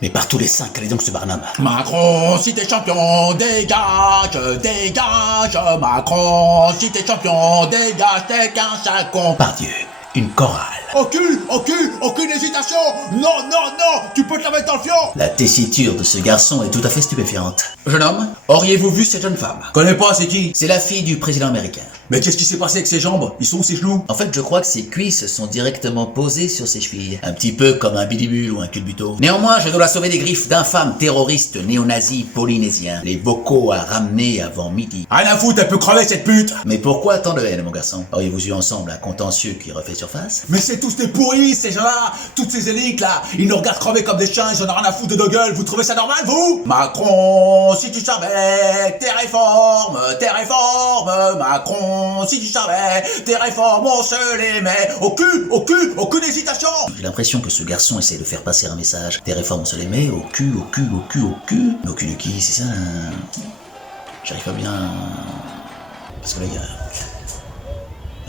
Mais par tous les cinq, allez donc ce Barnum. Macron, si t'es champion, dégage, dégage. Macron, si t'es champion, dégage, t'es qu'un chacon. Par Dieu, une chorale. Aucune hésitation. Non, non, non, tu peux te la mettre dans le fion. La tessiture de ce garçon est tout à fait stupéfiante. Jeune homme, auriez-vous vu cette jeune femme? Connais pas, c'est qui? C'est la fille du président américain. Mais qu'est-ce qui s'est passé avec ses jambes? Ils sont où ses genoux? En fait, je crois que ses cuisses sont directement posées sur ses chevilles. Un petit peu comme un bidibule ou un culbuto. Néanmoins, je dois la sauver des griffes d'infâmes terroristes néo-nazis polynésiens. Les vocaux à ramener avant midi. Rien à foutre, elle peut crever cette pute. Mais pourquoi tant de haine, mon garçon? Auriez-vous eu ensemble un contentieux qui refait surface? Mais c'est tous des pourris, ces gens-là. Toutes ces élites, là. Ils nous regardent crever comme des chiens, ils en ont rien à foutre de nos gueules. Vous trouvez ça normal, vous? Macron, si tu savais tes réformes. Macron, si tu savais tes réformes, on se les met au cul, aucune hésitation. J'ai l'impression que ce garçon essaie de faire passer un message. Des réformes, on se les met au cul. Mais au cul de qui, c'est ça? J'arrive pas bien... Parce que là, il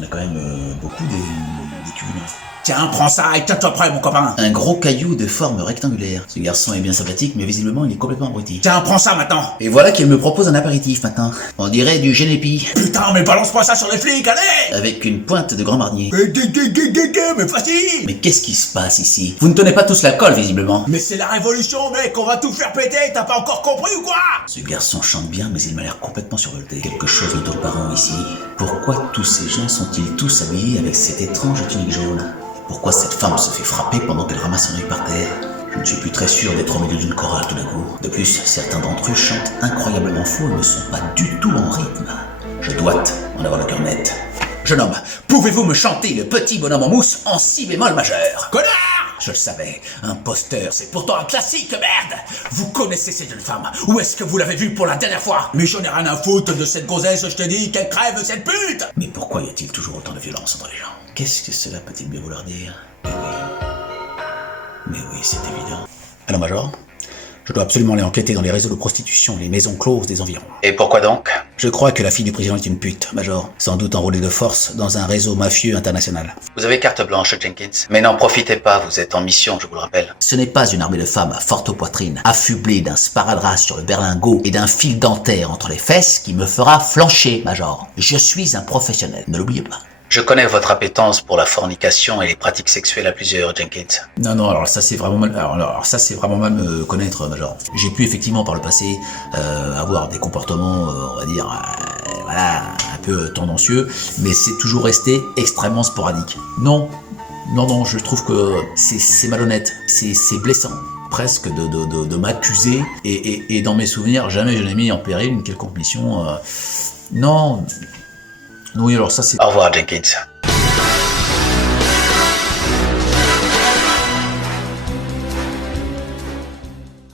y en a quand même beaucoup des culs, là. Tiens, prends ça et tiens-toi prêt, mon copain. Un gros caillou de forme rectangulaire. Ce garçon est bien sympathique, mais visiblement il est complètement abruti. Tiens, prends ça maintenant. Et voilà qu'il me propose un apéritif maintenant. On dirait du génépi. Putain, mais balance-moi ça sur les flics, allez. Avec une pointe de grand marnier. Mais facile. Mais qu'est-ce qui se passe ici? Vous ne tenez pas tous la colle, visiblement. Mais c'est la révolution, mec, on va tout faire péter, t'as pas encore compris ou quoi? Ce garçon chante bien, mais il m'a l'air complètement survolté. Quelque chose ne tourne pas rond ici. Pourquoi tous ces gens sont-ils tous habillés avec cette étrange tunique jaune? Pourquoi cette femme se fait frapper pendant qu'elle ramasse un œil par terre? Je ne suis plus très sûr d'être au milieu d'une chorale tout d'un coup. De plus, certains d'entre eux chantent incroyablement faux et ne sont pas du tout en rythme. Je dois en avoir le cœur net. Jeune homme, pouvez-vous me chanter le petit bonhomme en mousse en si bémol majeur? Connard! Je le savais, imposteur, c'est pourtant un classique, merde! Vous connaissez cette jeune femme? Où est-ce que vous l'avez vue pour la dernière fois? Mais j'en ai rien à foutre de cette gonzesse, je te dis, qu'elle crève cette pute! Mais pourquoi y a-t-il toujours autant de violence entre les gens? Qu'est-ce que cela peut-il bien vouloir dire? Mais oui, c'est évident. Alors, Major, je dois absolument aller enquêter dans les réseaux de prostitution, les maisons closes des environs. Et pourquoi donc? Je crois que la fille du président est une pute, Major. Sans doute enrôlée de force dans un réseau mafieux international. Vous avez carte blanche, Jenkins. Mais n'en profitez pas, vous êtes en mission, je vous le rappelle. Ce n'est pas une armée de femmes fortes aux poitrines, affublées d'un sparadrap sur le berlingot et d'un fil dentaire entre les fesses qui me fera flancher, Major. Je suis un professionnel, ne l'oubliez pas. Je connais votre appétence pour la fornication et les pratiques sexuelles à plusieurs, Jenkins. Non, alors ça c'est vraiment mal. Alors ça c'est vraiment mal me connaître, Major. J'ai pu effectivement par le passé avoir des comportements, on va dire, voilà, un peu tendancieux, mais c'est toujours resté extrêmement sporadique. Non, je trouve que c'est malhonnête, c'est blessant. Presque de m'accuser et dans mes souvenirs jamais je n'ai mis en péril une quelconque mission. Non. Oui, alors ça c'est... Au revoir, Jenkins.